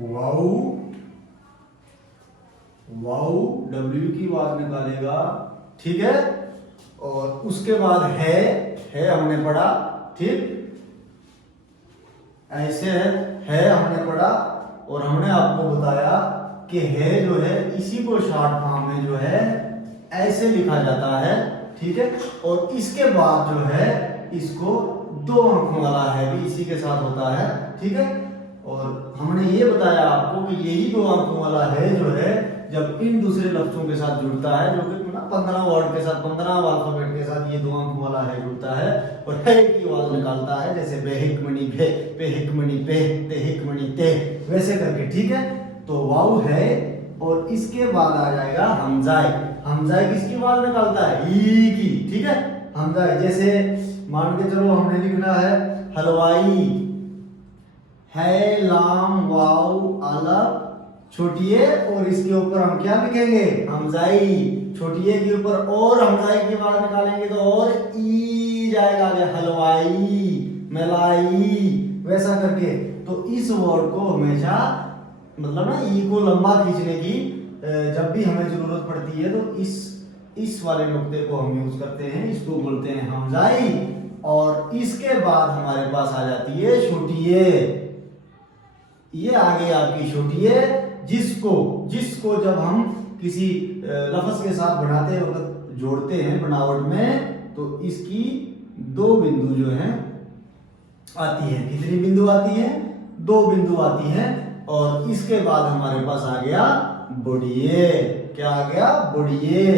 वाऊ, वाऊ W की आवाज निकालेगा, ठीक है। और उसके बाद है हमने पढ़ा, ठीक, ऐसे है हमने पढ़ा। और हमने आपको बताया कि है जो है इसी को शॉर्ट फॉर्म में जो है ऐसे लिखा जाता है, ठीक है। और इसके बाद जो है इसको दो आंखों वाला है भी इसी के साथ होता है, ठीक है। और हमने ये बताया आपको कि यही दो आंखों वाला है जो है जब इन दूसरे लफ्जों के साथ जुड़ता है, जो कि 15 वर्ड के साथ 15 अल्फाबेट के साथ ये दो आंखों वाला है जुड़ता है और है की आवाज निकालता है, जैसे बेहिकमणि भे, पेहिकमणि पे, तेहिकमणि ते, वैसे करके, ठीक है। तो वाऊ है और इसके बाद आ जाएगा हमजाए। हमजाए किसकी आवाज निकालता है? ई की, ठीक है। हमजाए जैसे मान के चलो हमने लिखना है हलवाई, है लाम वाऊ अलफ छोटी ए, और इसके ऊपर हम क्या लिखेंगे? हमजाई छोटी ए के ऊपर, और हमजाई की आवाज निकालेंगे तो और ई जाएगा आगे, हलवाई, मलाई, वैसा करके। तो इस वर्ड को हमेशा मतलब ना ई को लंबा खींचने की जब भी हमें जरूरत पड़ती है तो इस वाले नुक्ते को हम यूज करते हैं, इसको बोलते हैं हमजाई। और इसके बाद हमारे पास आ जाती है छोटी ए, ये आ गई आपकी छोटी ए, जिसको जब हम किसी लफ्ज के साथ बढ़ाते वक्त जोड़ते हैं बनावट में, तो इसकी दो बिंदु जो है आती है। कितनी बिंदु आती है? दो बिंदु आती है। और इसके बाद हमारे पास आ गया बड़िए। क्या आ गया? बड़िए।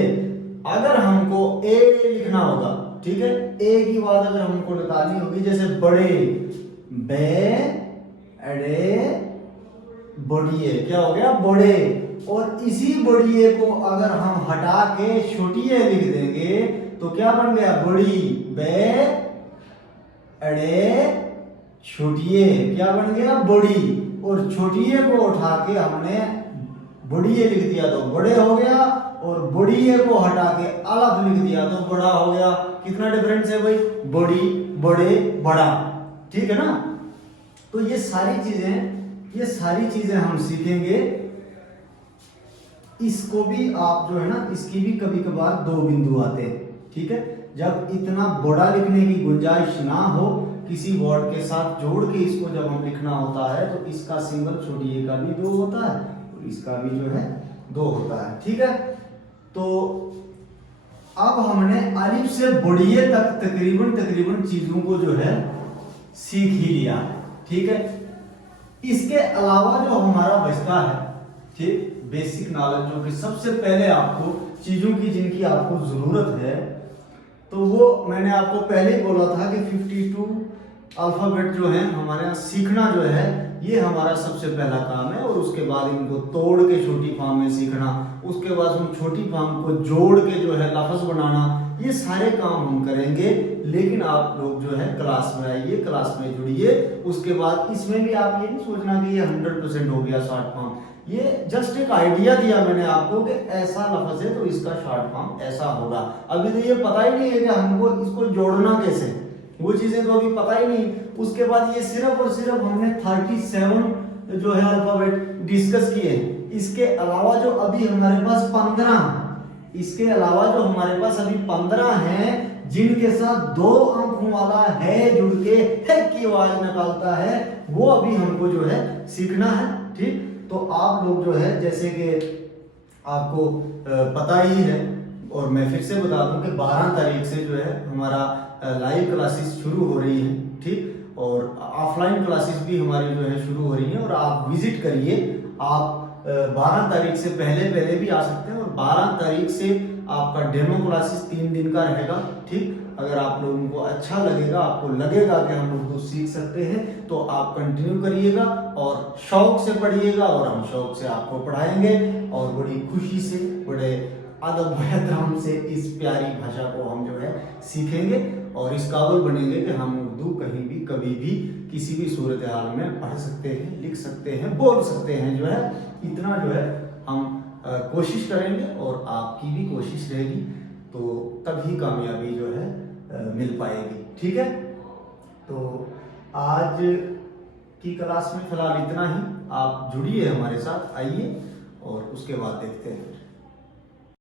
अगर हमको ए लिखना होगा, ठीक है, ए की आवाज अगर हमको निकालनी होगी, जैसे बड़े, बे, अड़े, बड़िए, क्या हो गया? बड़े। और इसी बड़िए को अगर हम हटा के छोटी ए लिख देंगे तो क्या बन गया? बड़ी, बे, अड़े, छोटी ए, क्या बन गया? बड़ी। और छोटी ए को उठा के हमने बड़ी ए लिख दिया तो बड़े हो गया, और बड़ी ए को हटा के अलग लिख दिया तो बड़ा हो गया। कितना डिफरेंस है भाई? बड़ी, बड़े, बड़ा, ठीक है ना। तो ये सारी चीजें हम सीखेंगे। इसको भी आप जो है ना, इसकी भी कभी कभार दो बिंदु आते हैं, ठीक है। जब इतना बड़ा लिखने की गुंजाइश ना हो, किसी वर्ड के साथ जोड़ के इसको जब हम लिखना होता है तो इसका सिंबल छोटी ए का भी दो होता है और इसका भी जो है दो होता है, ठीक है। तो अब हमने अलिफ से बड़िए तक तकरीबन चीजों को जो है सीख ही लिया है, ठीक है। इसके अलावा जो हमारा बचता है, ठीक, बेसिक नॉलेज, जो कि सबसे पहले आपको चीजों की जिनकी आपको जरूरत है, तो वो मैंने आपको पहले ही बोला था कि 52 अल्फाबेट जो है हमारे यहाँ सीखना जो है ये हमारा सबसे पहला काम है। और उसके बाद इनको तोड़ के छोटी फॉर्म में सीखना, उसके बाद हम छोटी फॉर्म को जोड़ के जो है लफ्ज बनाना, ये सारे काम हम करेंगे। लेकिन आप लोग जो है क्लास में आइए, क्लास में जुड़िए। उसके बाद इसमें भी आप ये नहीं सोचना कि ये 100% हो गया शॉर्ट फॉर्म, ये जस्ट एक आइडिया दिया मैंने आपको कि ऐसा लफ्ज है तो इसका शॉर्ट फॉर्म ऐसा होगा। अभी तो ये पता ही नहीं है कि हमको इसको जोड़ना कैसे, वो चीजें तो अभी पता ही नहीं। उसके बाद ये सिर्फ और सिर्फ हमने 37 जो है अल्फाबेट डिस्कस किए। इसके अलावा जो अभी हमारे पास 15, इसके अलावा जो हमारे पास अभी 15 हैं जिनके साथ दो अंकों वाला है जुड़ के है की आवाज निकालता है, वो अभी हमको जो है सीखना है, ठीक। तो आप लोग जो है, जैसे कि आपको पता ही है, और मैं फिर से बता दूं कि 12 तारीख से जो है हमारा लाइव क्लासेस शुरू हो रही है, ठीक। और ऑफलाइन क्लासेस भी हमारी जो है शुरू हो रही है। और आप विजिट करिए। आप 12 तारीख से पहले भी आ सकते हैं, और 12 तारीख से आपका डेमो क्लासेस 3 दिन का रहेगा, ठीक। अगर आप लोगों को अच्छा लगेगा, आपको लगेगा कि हम उर्दू सीख सकते हैं, तो आप कंटिन्यू करिएगा और शौक से पढ़िएगा, और हम शौक से आपको पढ़ाएंगे और बड़ी खुशी से, बड़े अदब एहतराम से इस प्यारी भाषा को हम जो है सीखेंगे और इस काबिल बनेंगे कि हम उर्दू कहीं भी कभी भी किसी भी सूरत हाल में पढ़ सकते हैं, लिख सकते हैं, बोल सकते हैं। जो है इतना जो है हम कोशिश करेंगे और आपकी भी कोशिश रहेगी, तो तभी कामयाबी जो है मिल पाएगी, ठीक है। तो आज की क्लास में फिलहाल इतना ही। आप जुड़िए हमारे साथ, आइए और उसके बाद देखते हैं।